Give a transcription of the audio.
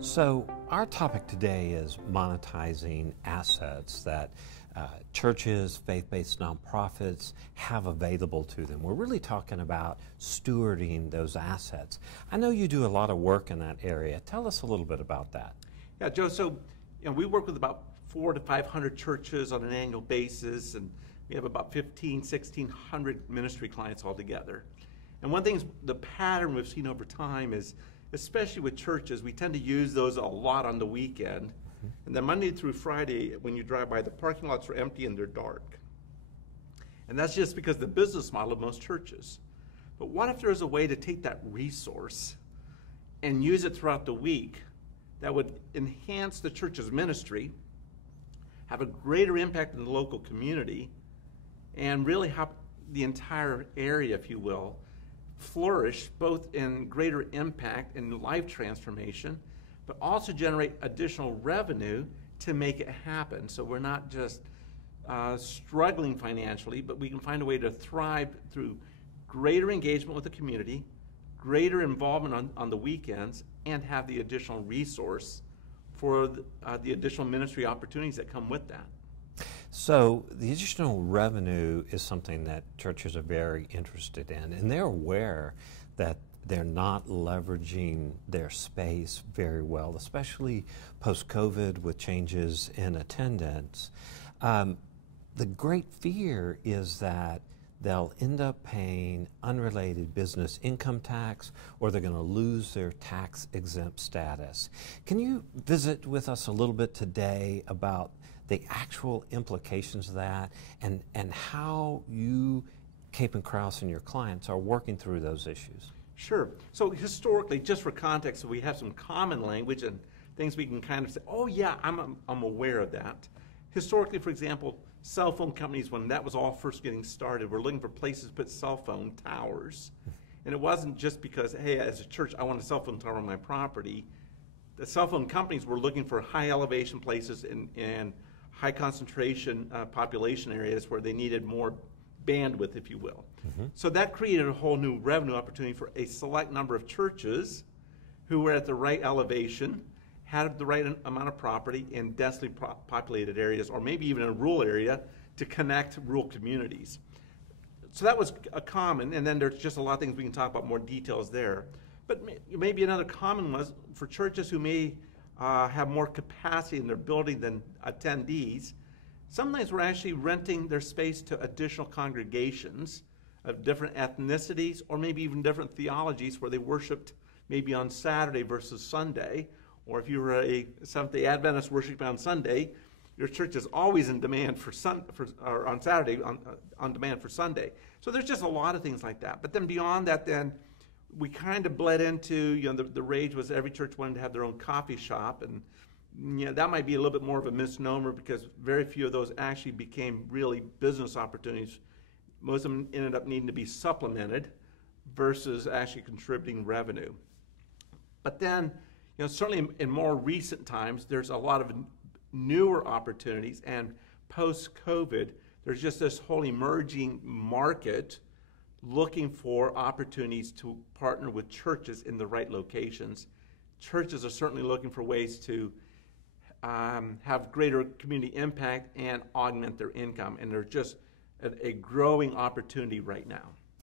So our topic today is monetizing assets that churches, faith-based nonprofits have available to them. We're really talking about stewarding those assets. I know you do a lot of work in that area. Tell us a little bit about that. Yeah, Joe, so we work with about 400 to 500 churches on an annual basis, and we have about 1,600 ministry clients altogether. And one thing, the pattern we've seen over time is, especially with churches, we tend to use those a lot on the weekend. And then Monday through Friday, when you drive by, the parking lots are empty and they're dark. And that's just because the business model of most churches. But what if there's a way to take that resource and use it throughout the week that would enhance the church's ministry, have a greater impact in the local community, and really help the entire area, if you will, flourish both in greater impact and life transformation, but also generate additional revenue to make it happen. So we're not just struggling financially, but we can find a way to thrive through greater engagement with the community, greater involvement on the weekends, and have the additional resource for the additional ministry opportunities that come with that. So the additional revenue is something that churches are very interested in, and they're aware that they're not leveraging their space very well, especially post-COVID with changes in attendance. The great fear is that they'll end up paying unrelated business income tax, or they're going to lose their tax-exempt status. Can you visit with us a little bit today about the actual implications of that and how you, Capin Crouse, and your clients are working through those issues? Sure. So historically, just for context, so we have some common language and things we can kind of say, oh yeah, I'm aware of that. Historically, for example, cell phone companies, when that was all first getting started, were looking for places to put cell phone towers. And it wasn't just because, hey, as a church, I want a cell phone tower on my property. The cell phone companies were looking for high elevation places and high concentration population areas where they needed more bandwidth, if you will. So that created a whole new revenue opportunity for a select number of churches who were at the right elevation, had the right amount of property in densely populated areas, or maybe even a rural area, to connect rural communities. So that was a common, and then there's just a lot of things we can talk about, more details there. But maybe another common was for churches who may have more capacity in their building than attendees. Sometimes we're actually renting their space to additional congregations of different ethnicities, or maybe even different theologies, where they worshiped maybe on Saturday versus Sunday. Or if you were a Seventh-day Adventist worshiping on Sunday, your church is always in demand or on Saturday, on demand for Sunday. So there's just a lot of things like that. But then beyond that, then we kind of bled into, the rage was every church wanted to have their own coffee shop, and that might be a little bit more of a misnomer, because very few of those actually became really business opportunities. Most of them ended up needing to be supplemented versus actually contributing revenue. But then, certainly in more recent times, there's a lot of newer opportunities, and post-COVID, there's just this whole emerging market looking for opportunities to partner with churches in the right locations. Churches are certainly looking for ways to have greater community impact and augment their income, and there's just a growing opportunity right now.